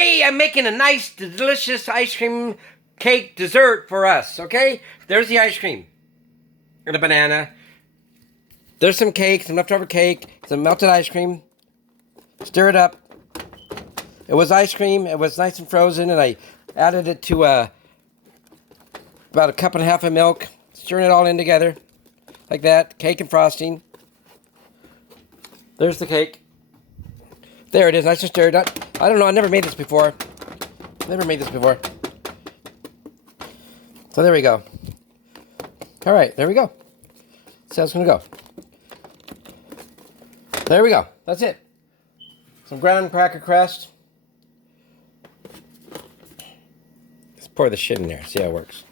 Today I'm making a nice, delicious ice cream cake dessert for us, okay? There's the ice cream. And a banana. There's some cake, some leftover cake, some melted ice cream. Stir it up. It was ice cream. It was nice and frozen, and I added it to about a cup and a half of milk. Stirring it all in together. Like that. Cake and frosting. There's the cake. There it is. Nice and stirred. I don't know. I never made this before. So there we go. All right. There we go. So it's going to go. There we go. That's it. Some ground cracker crust. Let's pour the shit in there. See how it works.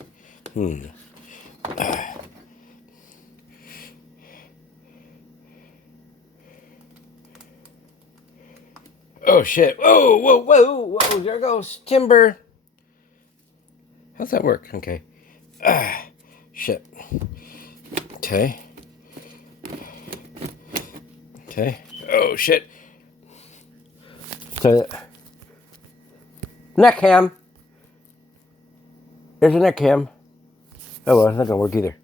Oh shit. Whoa, whoa, whoa, whoa. There goes timber. How's that work? Okay. Shit. Okay. Okay. Oh shit. So, neck ham. There's a neck ham. Oh well, it's not gonna work either.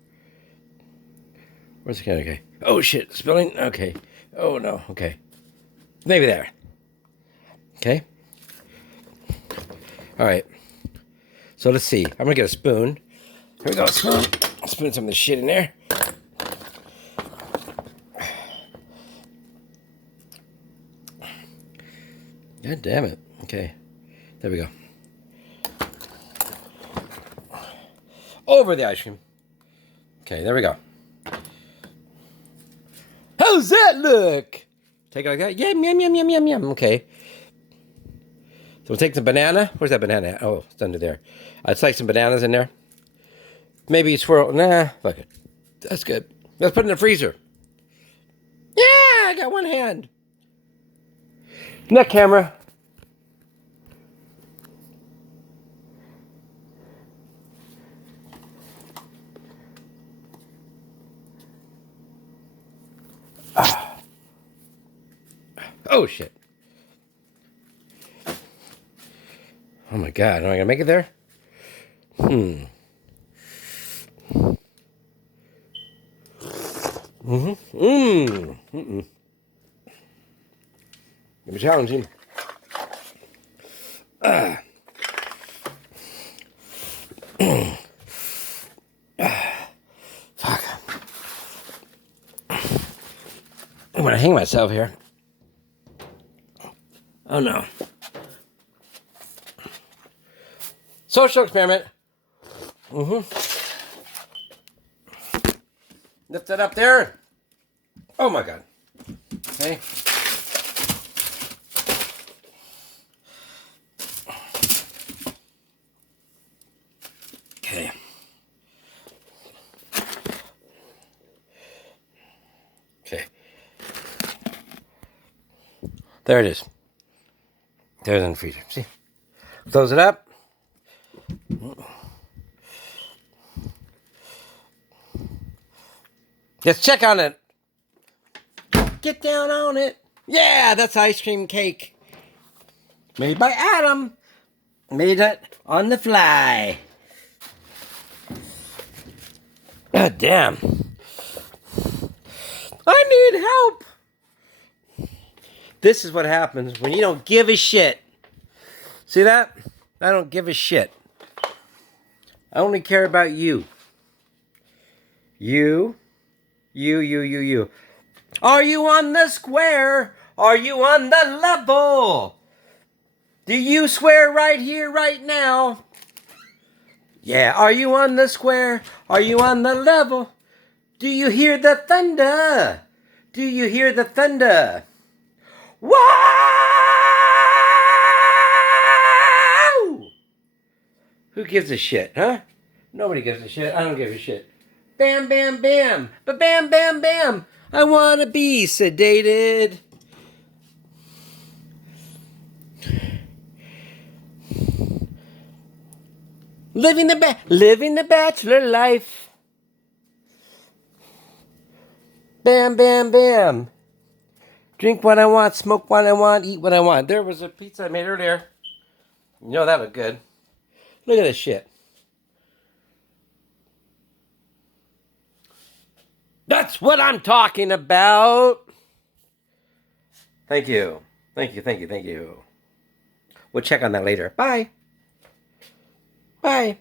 Where's the can? Okay. Oh shit, spilling? Okay. Oh no, okay. Maybe there. Okay. Alright. So let's see. I'm gonna get a spoon. Here we go, spoon. I'll spoon some of this shit in there. God damn it. Okay. There we go. Over the ice cream. Okay, there we go. How's that look? Take it like that? Yum, yum, yum, yum, yum, yum. Okay. So we'll take the banana. Where's that banana? Oh, it's under there. I'd like some bananas in there. Maybe swirl. Nah, fuck it. That's good. Let's put it in the freezer. Yeah, I got one hand. Neck camera. Oh shit. Oh my god, am I gonna make it there? It was challenging. Fuck. I'm gonna hang myself here. Oh no. Social experiment. Lift it up there. Oh my god. Okay. Okay. Okay. There it is. There's in the freezer. See? Close it up. Let's check on it. Get down on it. Yeah, that's ice cream cake. Made by Adam. Made it on the fly. God damn. I need help. This is what happens when you don't give a shit. See that? I don't give a shit. I only care about you. You. Are you on the square? Are you on the level? Do you swear right here, right now? Yeah, are you on the square? Are you on the level? Do you hear the thunder? Do you hear the thunder? Wow! Who gives a shit, huh? Nobody gives a shit. I don't give a shit. Bam, bam, bam. Ba-bam, bam, bam. I want to be sedated. Living the bachelor life. Bam, bam, bam. Drink what I want, smoke what I want, eat what I want. There was a pizza I made earlier. You know that looked good. Look at this shit. That's what I'm talking about. Thank you. Thank you, thank you, thank you. We'll check on that later. Bye. Bye.